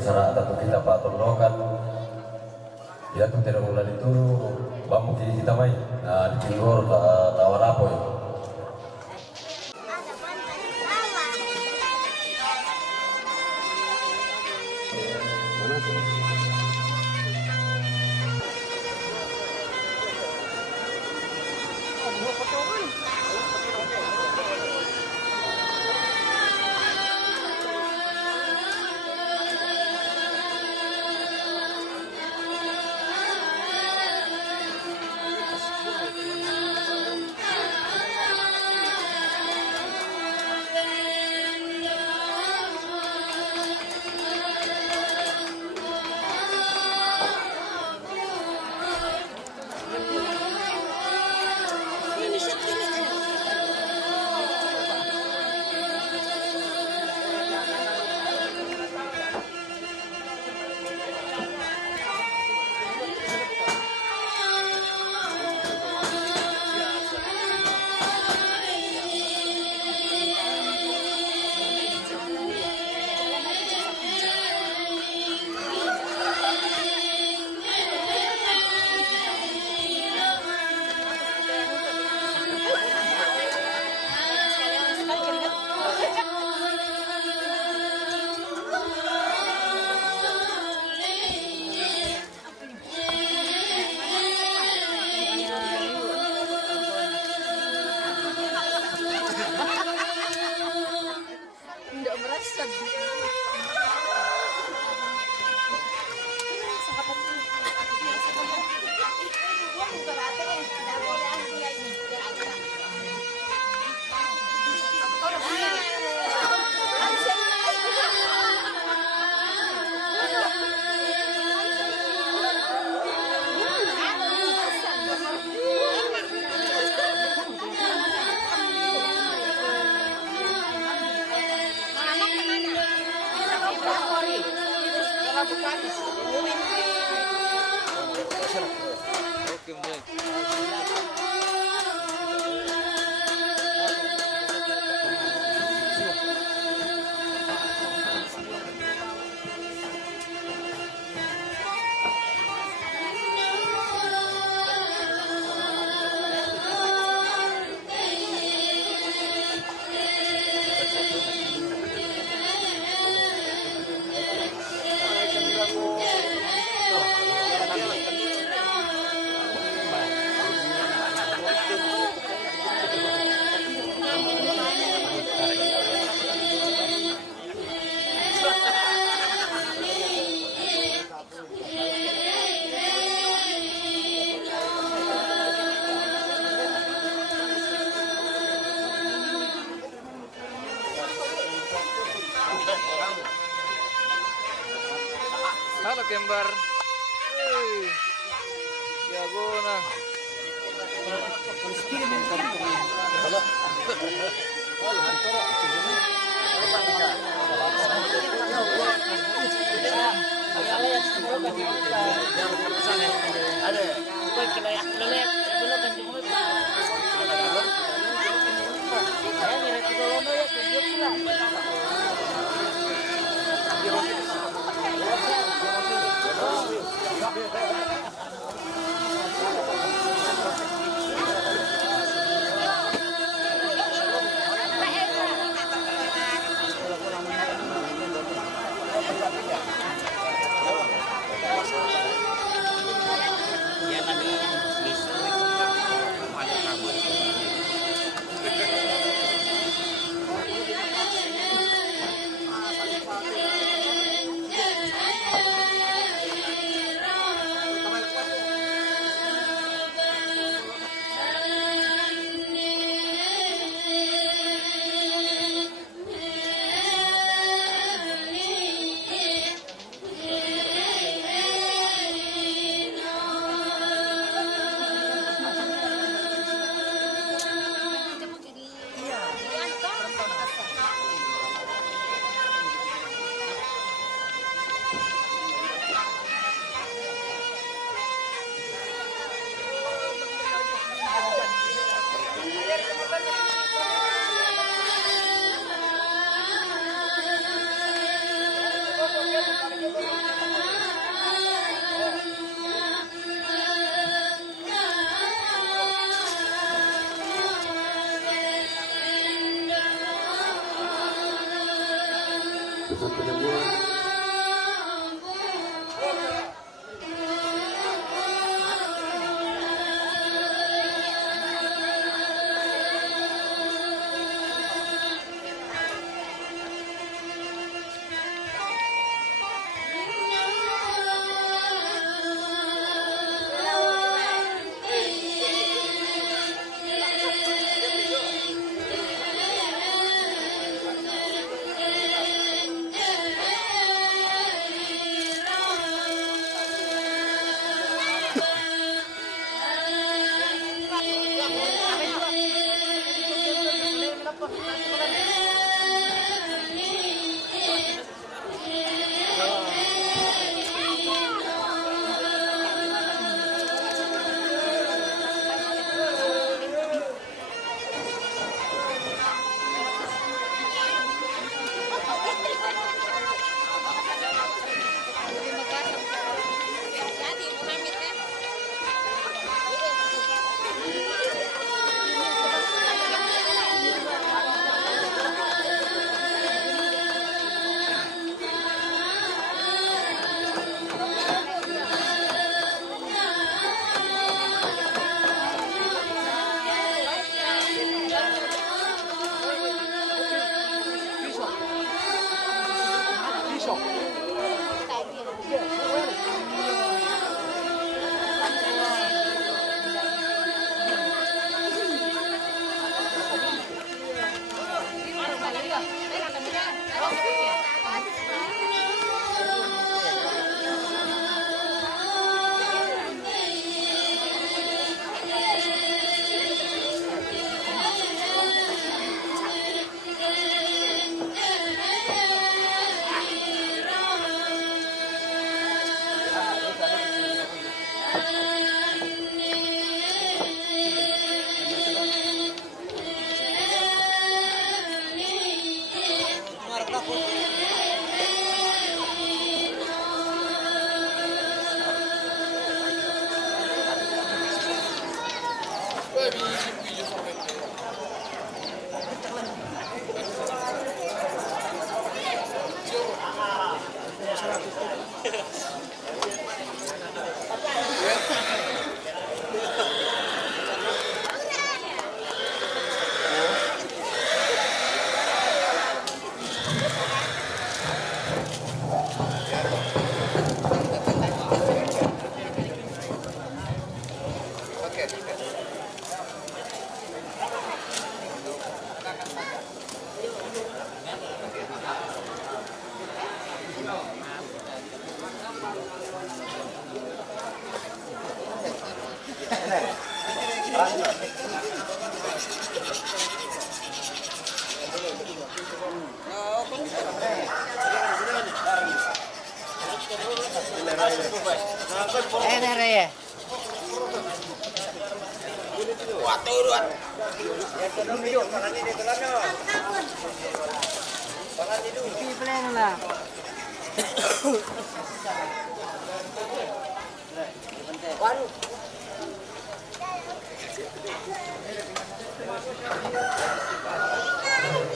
usaha atau kita patondokan ya tuh tidak mulai itu bambu kita main nah di Tinggor Tawarapo ya. Halo Kembar. Jago nah.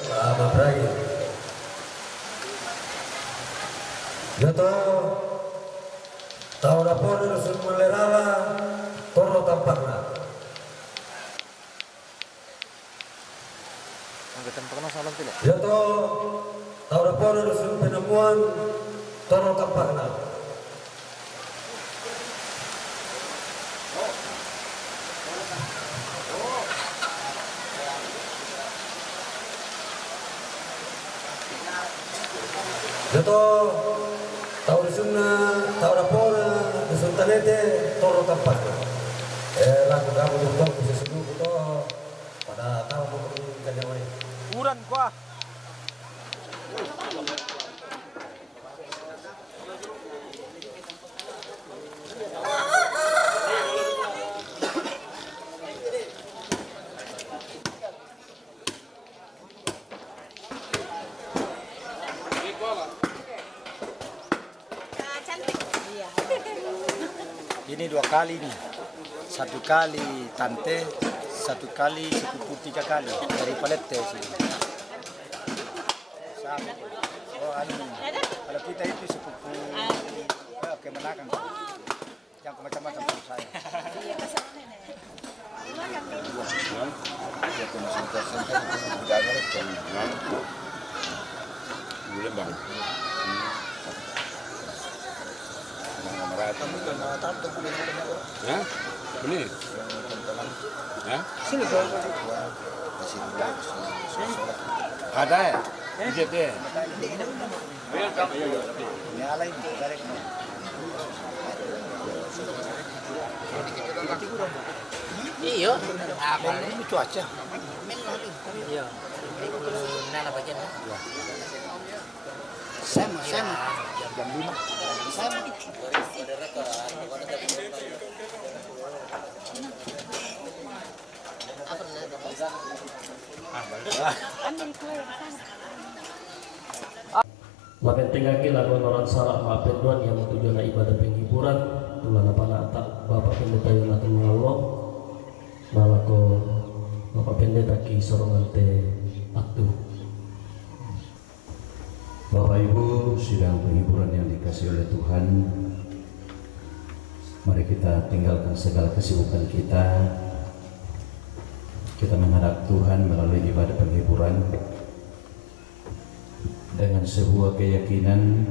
Selamat pagi. Joto tahun apa rusun melerala toro tampakna. Joto tahun apa rusun penemuan toro tampakna. Joto tahun sunna tahun apona rusun tanete toro tampakna. Lagu kamu tuntut bisa sedih itu pada tahun kanyamai. Ukuran gua. Ini 2 kali nih, 1 kali tante, 1 kali sepupu 3 kali dari Palette sini. Sama. Oh anu, kalau kita itu sepupu kemenakan, yang macam-macam sepupu saya. Ya, ini. Ya, Sini dong. ada ya? Dikit deh. Ini alay ini, tarik. Iya, apa ini cuaca? Iya. Nana bagian. Sama. Jam 5. Sama. Makin tinggi lagu orang salah maafin Tuhan yang tujuan ibadah penghiburan tulan apa tak Bapak Pendeta Yonatan Mengalok malako Bapak Pendeta Ki Sorongan Te Aktu. Bapak Ibu sidang penghiburan yang dikasih oleh Tuhan, mari kita tinggalkan segala kesibukan kita menghadap Tuhan melalui ibadah penghiburan dengan sebuah keyakinan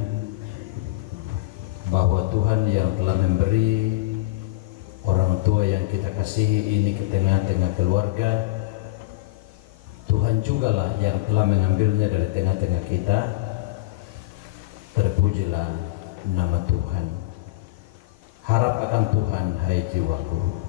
bahwa Tuhan yang telah memberi orang tua yang kita kasihi ini ke tengah-tengah keluarga, Tuhan jugalah yang telah mengambilnya dari tengah-tengah kita. Terpujilah nama Tuhan. Harap akan Tuhan, hai jiwaku.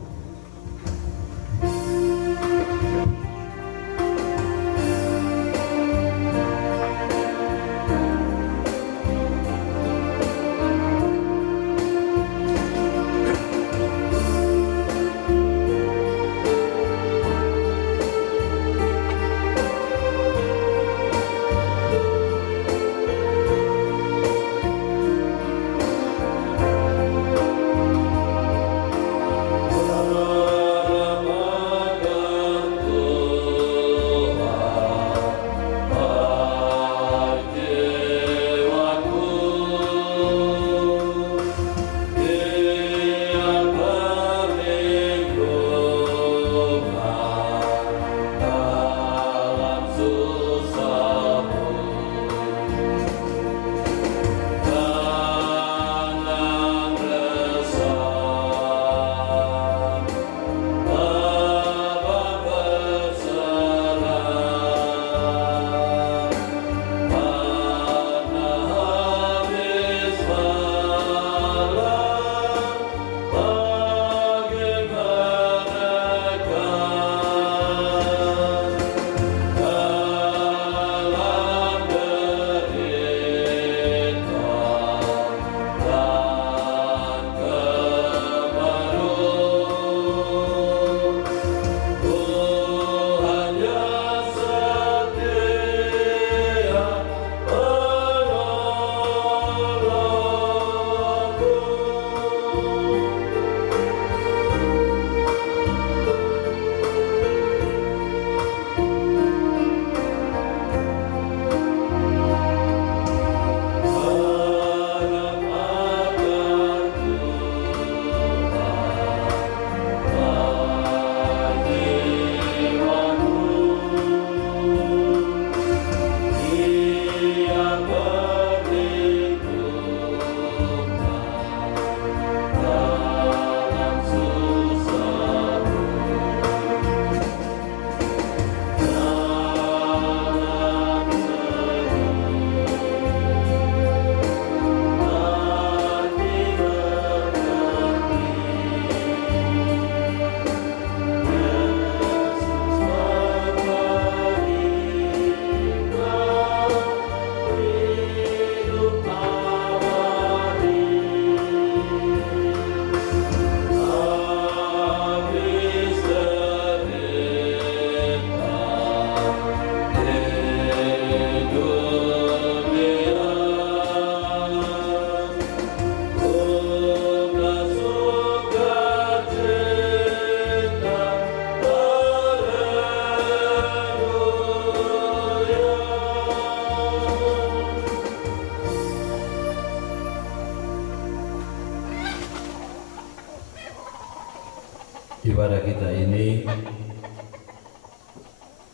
Ibadah kita ini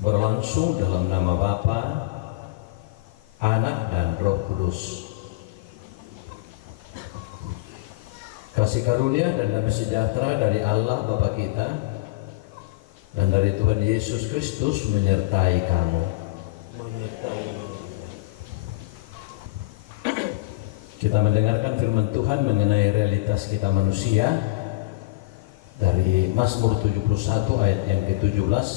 berlangsung dalam nama Bapa, Anak dan Roh Kudus. Kasih karunia dan damai sejahtera dari Allah Bapa kita dan dari Tuhan Yesus Kristus menyertai kamu. Kita mendengarkan firman Tuhan mengenai realitas kita manusia dari Mazmur 71 ayat yang ke-17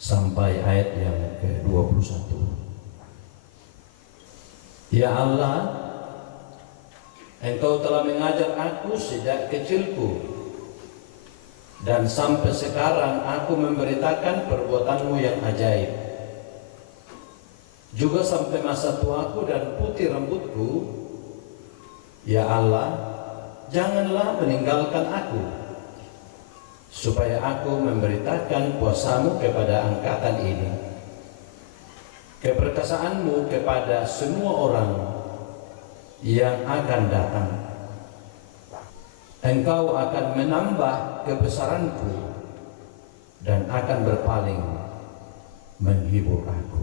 sampai ayat yang ke-21. Ya Allah, Engkau telah mengajar aku sejak kecilku, dan sampai sekarang aku memberitakan perbuatan-Mu yang ajaib. Juga sampai masa tuaku dan putih rambutku, ya Allah, janganlah meninggalkan aku, supaya aku memberitakan kuasa-Mu kepada angkatan ini, keperkasaan-Mu kepada semua orang yang akan datang. Engkau akan menambah kebesaranku dan akan berpaling menghibur aku.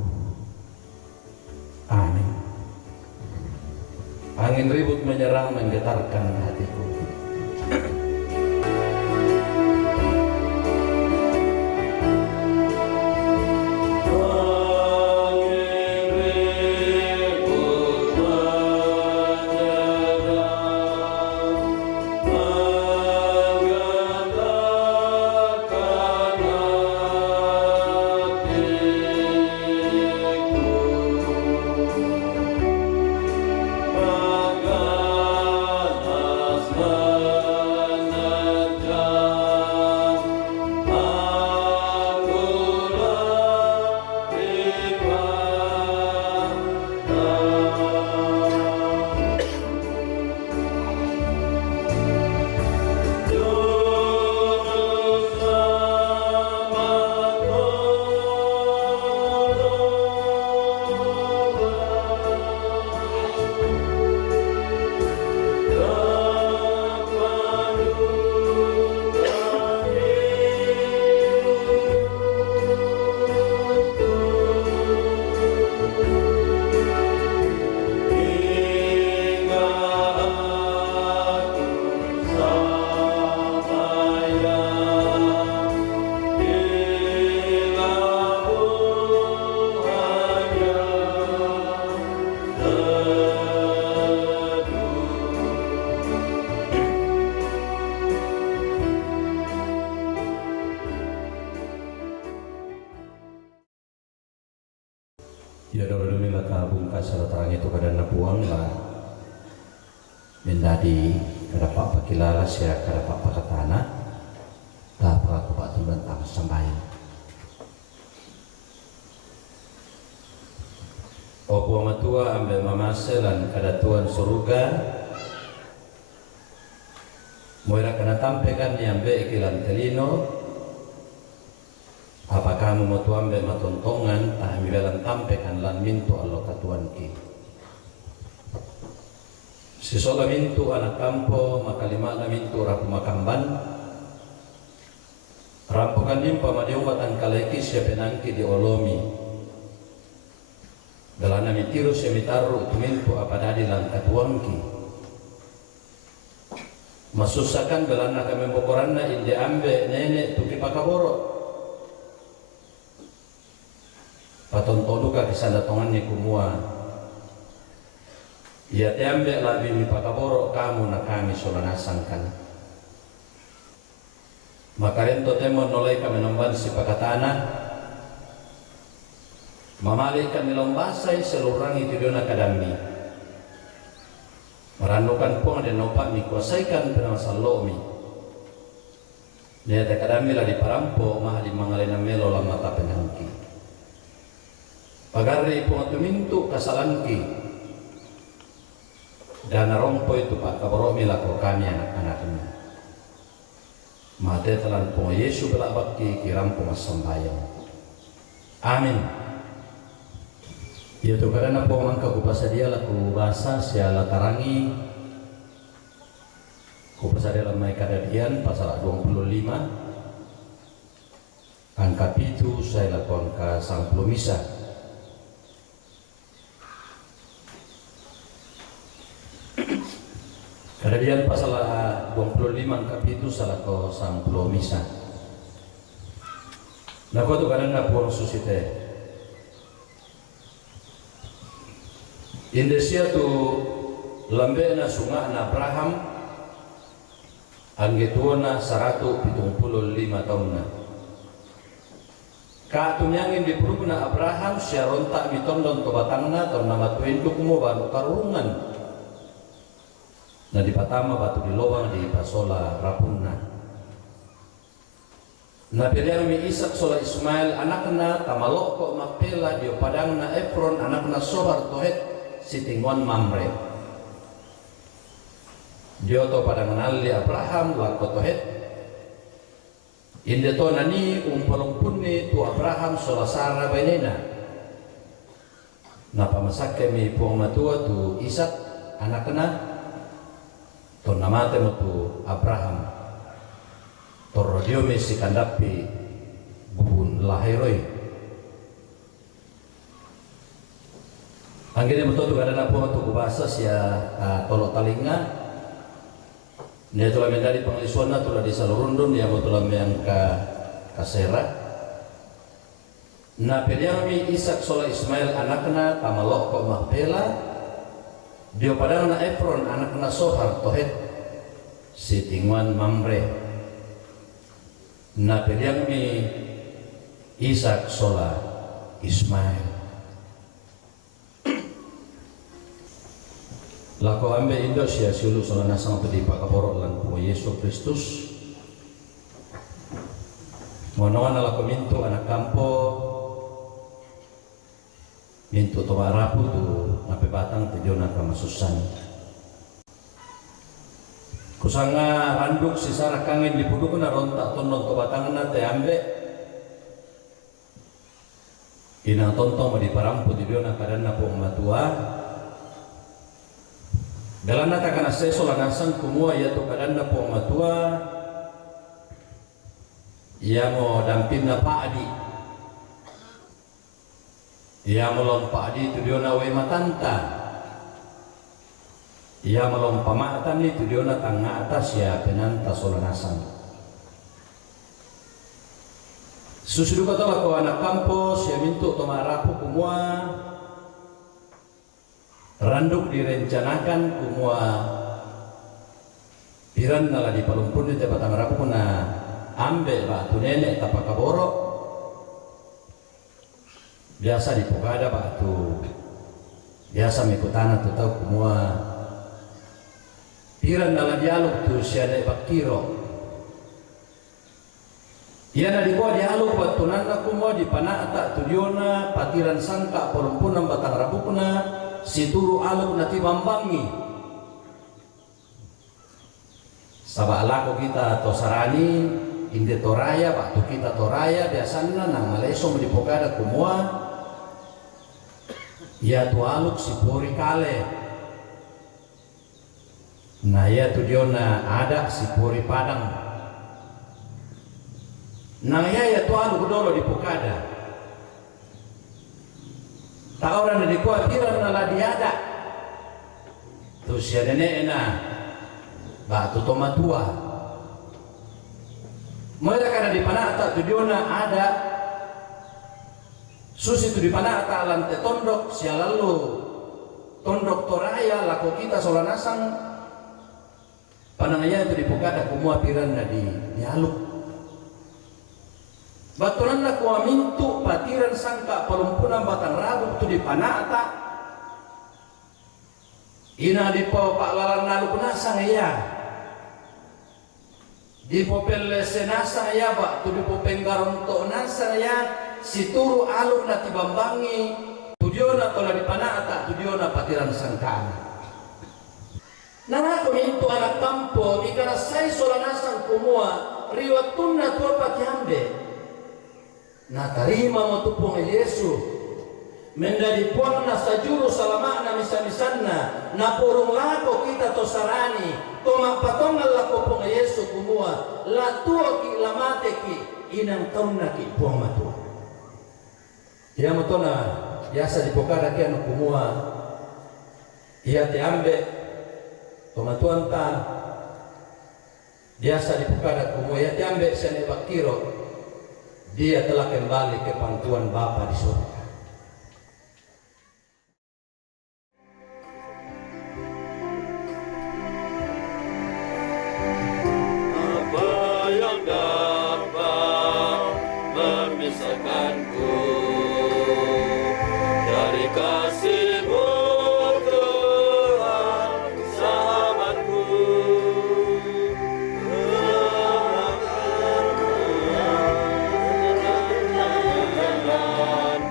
Amin. Angin ribut menyerang menggetarkan hatiku. Ya dulu laka bungkas terang itu kadang napuang lah mendadi kada pak pakilalas ya kada pak pakatana tak aku pak tulan tak sembahyang. Opo matua ambil mamaselan kada tuan surga moira kana tampekan yang be ikilan telino. Apa kamu mau tuan be matontongan tak ambilan tampekan lan mintu Allah katuan ki. Si sola mintu anak kampo makalima na mintu rapu makamban. Rampukan nimpa madiumatan kaleki siya penangki di olomi. Dalana mitiru siya mitaru tumintu apa dadi lan katuan ki. Masusakan dalana kami bokoranna indi ambe nenek tuki pakaboro. Patontoduka kisah datongannya kumua. Ia tiambe labi mi pakaboro kamu na kami solanasangkan. Maka rento temon nolai kami nomban si pakatana. Mamali kami lombasai selurangi tidona kadami. Meranukan pun ada nopak mi kuasaikan penasalomi. Dia tak kadami lah di parampo mah di mangalena melo la mata penangki. Pagari pungatumintu kasalanki dan rompo itu pak kaboro milako kami anak-anaknya mate telan pung Yesu belak bakti kiram pung sembahyang. Amin. Ya tu karena pung angka kupasa dia laku bahasa siala tarangi kupasa dia lamai kadadian pasal 25 angka itu saya laku angka 90 misa. Kemudian pasal 25 angka itu salah ko sang pulau misa. Nah kau tu kadang nak puang susite. Indonesia tu lambe na sunga na Abraham anggetuana 175 tahun na. Katunyangin di perugna Abraham siya rontak mitondon to batangna to nama tuin tu kumo baru karungan. Nah di Patama batu di lowang di Pasola Rapunna. Nah pilihan mi Ishak sola Ismail anakna tamaloko mapela dio padangna Efron anakna Sohar tohet sitingwan Mamre. Dio to padang nali Abraham lako tohet. Inde to nani umpalongpunni tu Abraham sola Sarah benena. Nah pamasake mi puang matua tu Ishak anakna to namate mo tu Abraham toro dio me si kandapi bubun lahiroi Anggini betul tu ada napo tu bahasa sia tolok talinga. Dia telah menjadi pengelisuan tu lah di Salurundun dia betul yang ke Kasera. Na pediami Ishak Sola Ismail anakna tamalok kok Mahpela. Dia padang na Efron anakna Sohar Tohet si Tingwan Mamre. Na pediami Ishak Sola Ismail. Lako ambe Indonesia siulu sola nasang tu di pakaborok lan po Yesus Kristus. Monoan lako mintu anak kampo mintu to arapu tu nape batang tu jona kamasusan. Kusanga randuk sisara kangin dipuduk na rontak tonon to batang na te ambe. Ina tontong di parampu di jona kadana po matua. Dalam nata kana seso lanasang kumua ya tu kadanda po matua ia mo dampin na paadi ia mo lom paadi tu dia na we matanta ia mo lom pamatan ni tu dia na tanga atas ya penanta solanasang susudu kata ko anak kampus ya mintu tomarapu kumua randuk direncanakan kumua piran nala di palumpun di batang rapu na ambe batu nenek tapakaboro biasa di Pukada batu biasa mekutana tu tahu kumua piran nala dialog tu siane bakiro ia na dibawa dialog batu nanda kumua di panata tudiona patiran sangka palumpunan batang rapu na si turu aluk nati bambangi sabalako kita tosarani inde toraya waktu kita toraya biasanya nang maleso di Pukada kumua ya tu aluk si pori kale nah ya tu diona ada si pori padang nah ya tu aluk dolo di Pukada tak orang dari kuat kira nala diada tu sia nenek na batu toma tua mereka kana di panata tu diona ada susi tu di panata lantai tondok sia lalu tondok toraya laku kita solanasang panangaya itu di Pukada kumua piran na di aluk baturan na kuwa mintu patiran sangka palumpunan batang rabu tu di panata ina di po pak lalang nalu penasang ya di po pelle senasa ya bak tu di po penggaron to nasa ya si turu alur na tibambangi tudiona tola di panata tudiona patiran sangka nana ko mintu anak kampo ikana sai solanasang kumua riwatun na tua patiambe na tarima matupong Yesu mendadi puang na sajuru salama na misa-misanna na purung lako kita to sarani to mapatongal lako pong Yesu kumua latua ki lamate ki inang taon na ki puang matua iya matona biasa di Pukada ki anu kumua iya te ambe to matuan ta biasa di Pukada kumua iya te ambe sene bakiro dia telah kembali ke pangkuan Bapa di surga. Apa yang dapat memisahkanku dari kasih-Mu Tuhan sahabatku? Dengan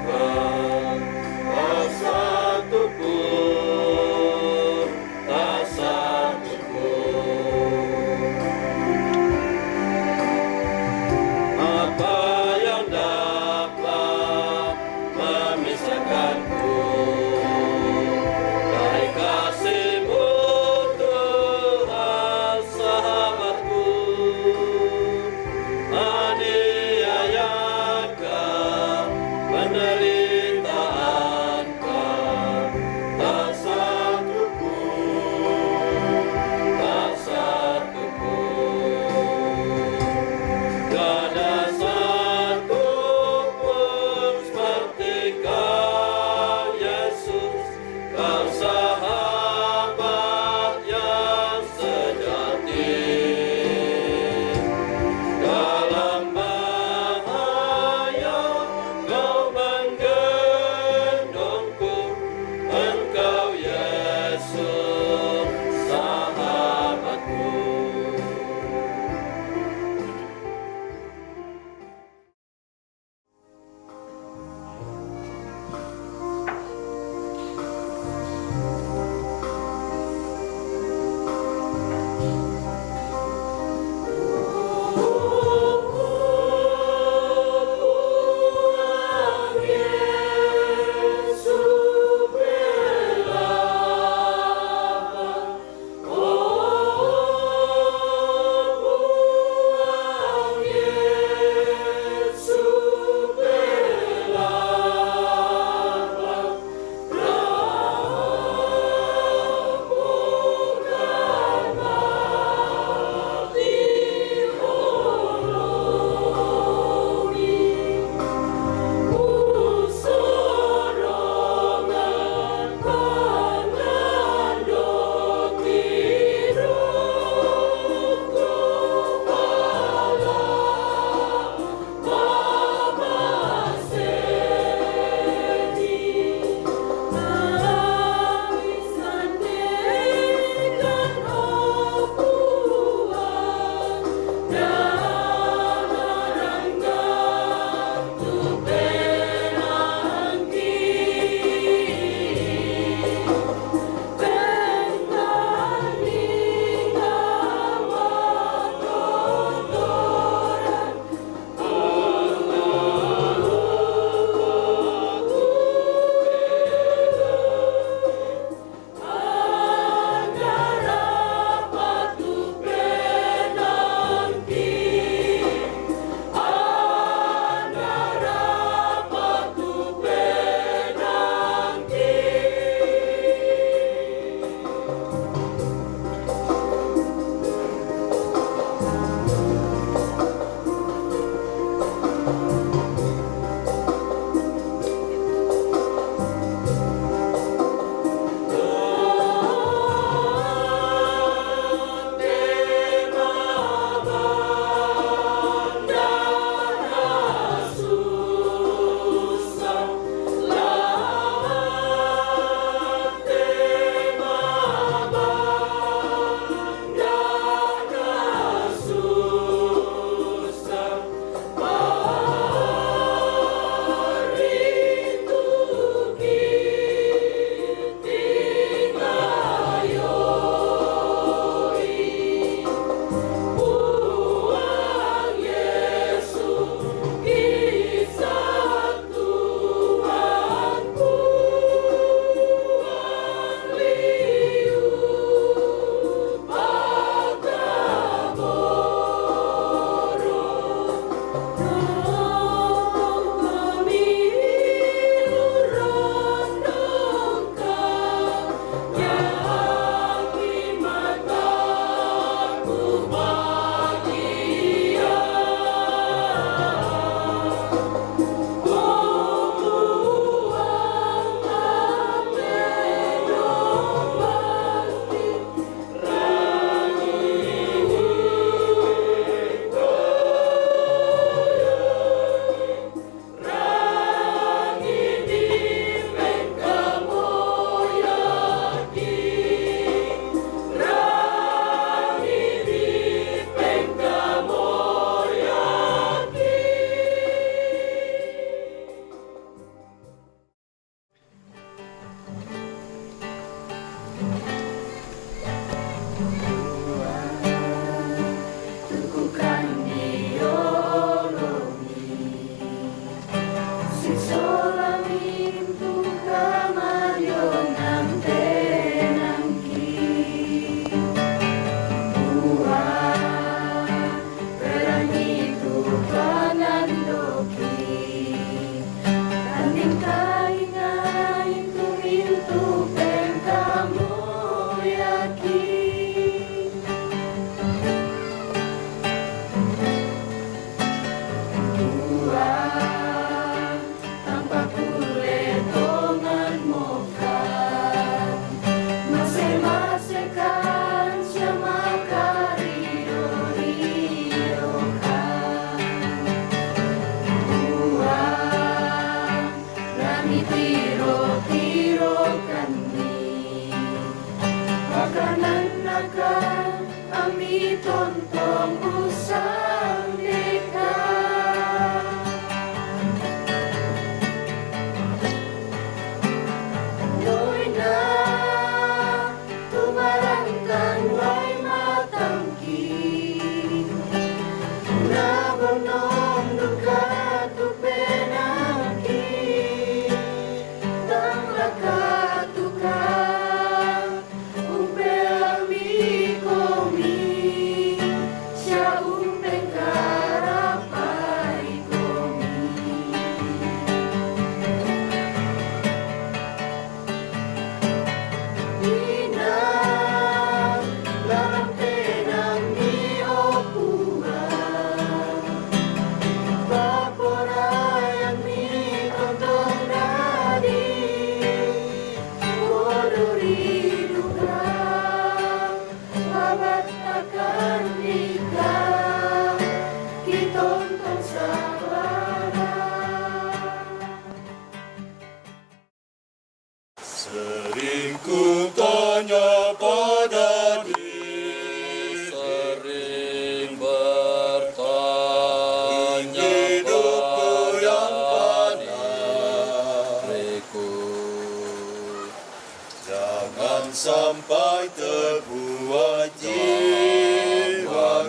Sampai terbuat jiwa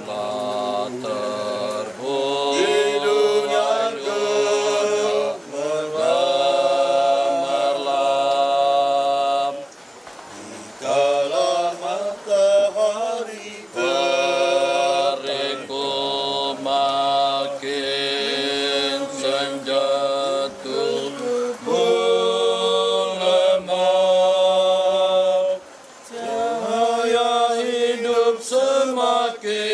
hidung yang gemerlap dikala matahari teringku makin senjatuh semakin